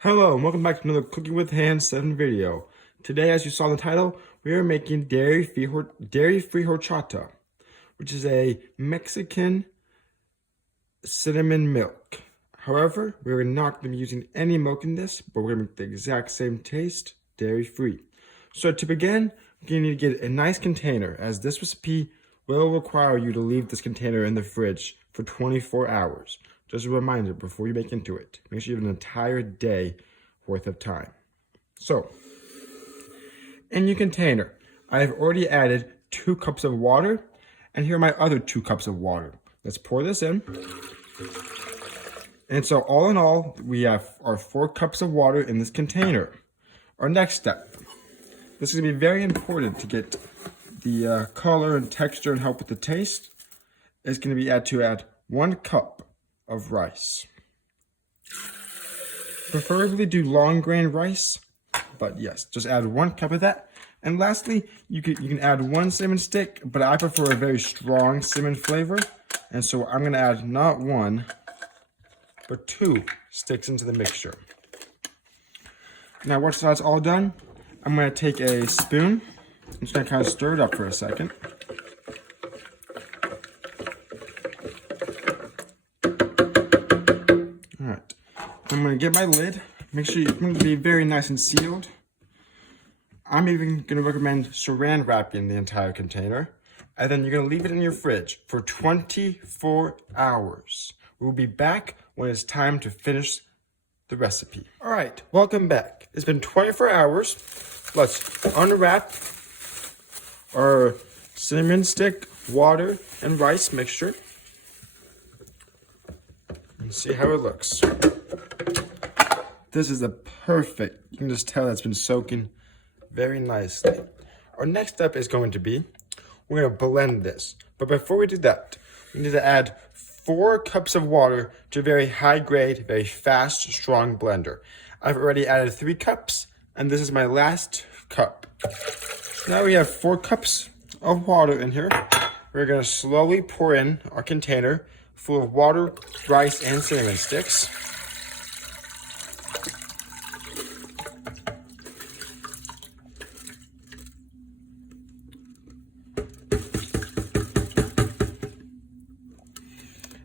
Hello and welcome back to another Cooking with Hands 7 video. Today, as you saw in the title, we are making dairy-free horchata, which is a Mexican cinnamon milk. However, we're not going to be using any milk in this, but we're going to make the exact same taste, dairy-free. So to begin, you're going to need to get a nice container, as this recipe will require you to leave this container in the fridge for 24 hours. Just a reminder before you make into it. Make sure you have an entire day worth of time. So, in your container, I have already added 2 cups of water, and here are my other 2 cups of water. Let's pour this in. And so all in all, we have our 4 cups of water in this container. Our next step. This is going to be very important to get the color and texture and help with the taste. It's going to be to add 1 cup of rice. Preferably do long grain rice, but yes, just add 1 cup of that. And lastly, you can add 1 cinnamon stick, but I prefer a very strong cinnamon flavor, and so I'm going to add not 1, but 2 sticks into the mixture. Now once that's all done, I'm going to take a spoon. I'm just going to kind of stir it up for a second. Alright, I'm going to get my lid. Make sure it's going to be very nice and sealed. I'm even going to recommend saran wrapping the entire container. And then you're going to leave it in your fridge for 24 hours. We'll be back when it's time to finish the recipe. Alright, welcome back. It's been 24 hours. Let's unwrap our cinnamon stick, water, and rice mixture. And see how it looks. This is a perfect, you can just tell that's been soaking very nicely. Our next step is going to be, we're going to blend this. But before we do that, we need to add 4 cups of water to a very high grade, very fast, strong blender. I've already added 3 cups, and this is my last cup. Now we have 4 cups of water in here. We're going to slowly pour in our container full of water, rice, and cinnamon sticks.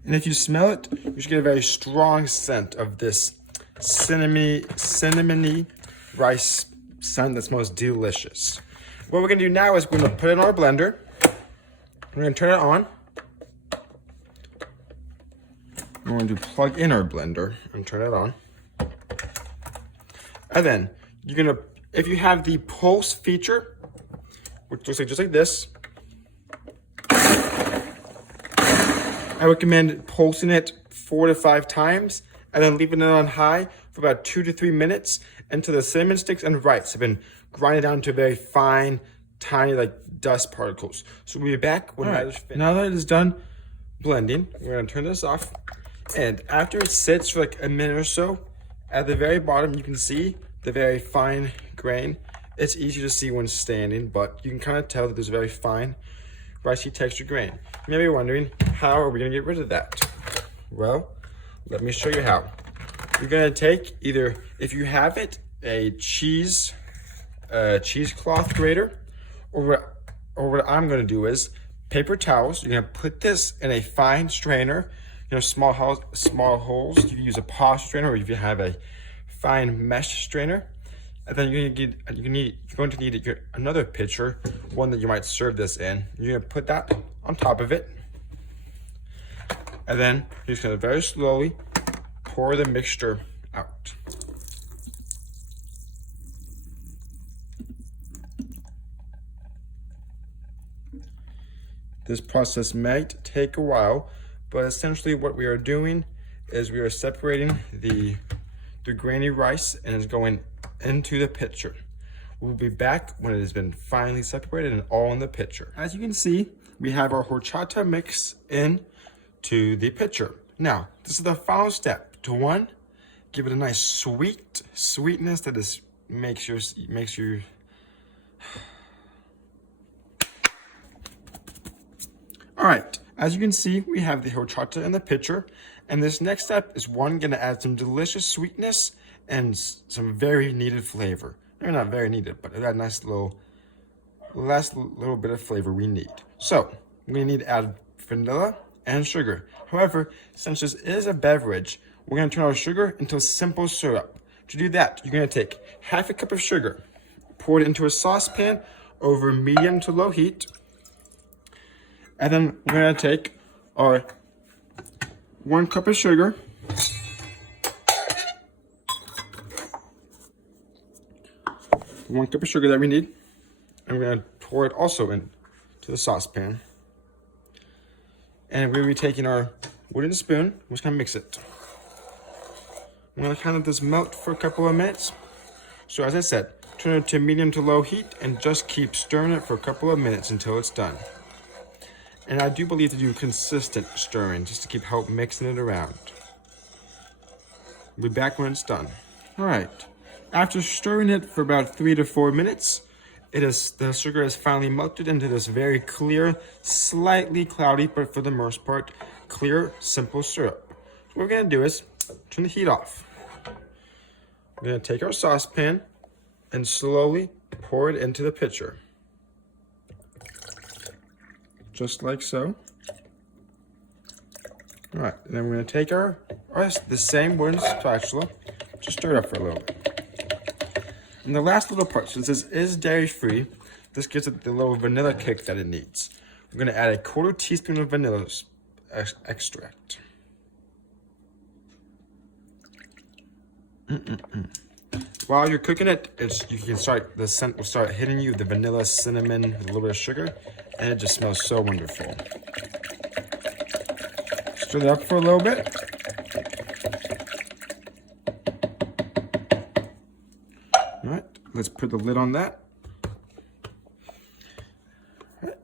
And if you smell it, you should get a very strong scent of this cinnamony rice scent that smells delicious. What we're going to do now is we're going to put it in our blender. We're going to turn it on. We're going to plug in our blender and turn it on. And then you're going to, if you have the pulse feature, which looks like just like this, I recommend pulsing it 4 to 5 times and then leaving it on high for about 2 to 3 minutes until the cinnamon sticks and rice have been grinded down to very fine, tiny, like dust particles. So we'll be back when that is finished. Now that it is done blending, we're going to turn this off. And after it sits for like a minute or so, at the very bottom, you can see the very fine grain. It's easy to see when standing, but you can kind of tell that there's a very fine, ricey texture grain. You may be wondering, how are we going to get rid of that? Well, let me show you how. You're going to take either, if you have it, a cheesecloth grater, or what I'm going to do is paper towels. You're going to put this in a fine strainer. You know, small holes. You can use a paw strainer, or if you have a fine mesh strainer. And then you're going to need another pitcher, one that you might serve this in. You're going to put that on top of it. And then you're just going to very slowly pour the mixture out. This process might take a while, but essentially what we are doing is we are separating the grainy rice and it's going into the pitcher. We'll be back when it has been finally separated and all in the pitcher. As you can see, we have our horchata mix into the pitcher. Now, this is the final step. To 1, give it a nice sweetness that makes your All right, as you can see, we have the horchata in the pitcher, And this next step is gonna add some delicious sweetness and some very needed flavor. Maybe not very needed, but that nice last little bit of flavor we need. So we're gonna need to add vanilla and sugar. However, since this is a beverage, we're gonna turn our sugar into a simple syrup. To do that, you're gonna take half a cup of sugar, pour it into a saucepan over medium to low heat, and then we're gonna take our 1 cup of sugar, that we need, and we're gonna pour it also into the saucepan. And we'll be taking our wooden spoon, we're just gonna mix it. I'm gonna kind of just melt for a couple of minutes. So as I said, turn it to medium to low heat and just keep stirring it for a couple of minutes until it's done. And I do believe to do consistent stirring just to help mixing it around. We'll be back when it's done. All right, after stirring it for about 3 to 4 minutes, the sugar has finally melted into this very clear, slightly cloudy, but for the most part, clear, simple syrup. So what we're gonna do is turn the heat off. We're gonna take our saucepan and slowly pour it into the pitcher. Just like so. All right, and then we're gonna take the same wooden spatula, just stir it up for a little bit. And the last little part, since this is dairy-free, this gives it the little vanilla kick that it needs. We're gonna add a 1/4 teaspoon of vanilla extract. While you're cooking it, the scent will start hitting you, the vanilla, cinnamon, a little bit of sugar, and it just smells so wonderful. Stir it up for a little bit. All right, let's put the lid on that. All right.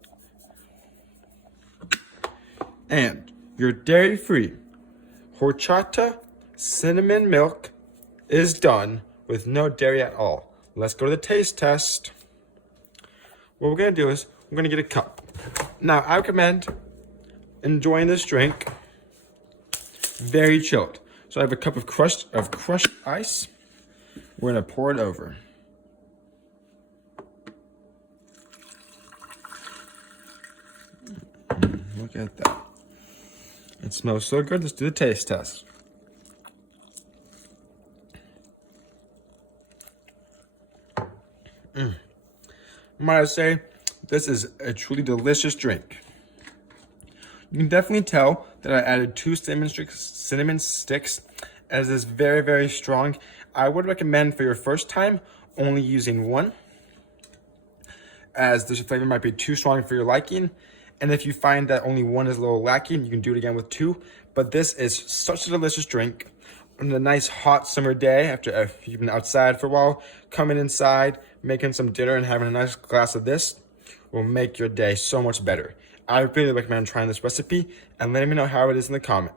And your dairy-free horchata cinnamon milk is done with no dairy at all. Let's go to the taste test. What we're gonna do is we're gonna get a cup. Now, I recommend enjoying this drink very chilled. So I have a cup of crushed ice. We're gonna pour it over. Look at that. It smells so good. Let's do the taste test. Might I say, this is a truly delicious drink. You can definitely tell that I added 2 cinnamon sticks, as it's very, very strong. I would recommend for your first time only using 1, as this flavor might be too strong for your liking. And if you find that only 1 is a little lacking, you can do it again with 2. But this is such a delicious drink. On a nice hot summer day, after you've been outside for a while, coming inside, making some dinner and having a nice glass of this will make your day so much better. I really recommend trying this recipe and letting me know how it is in the comments.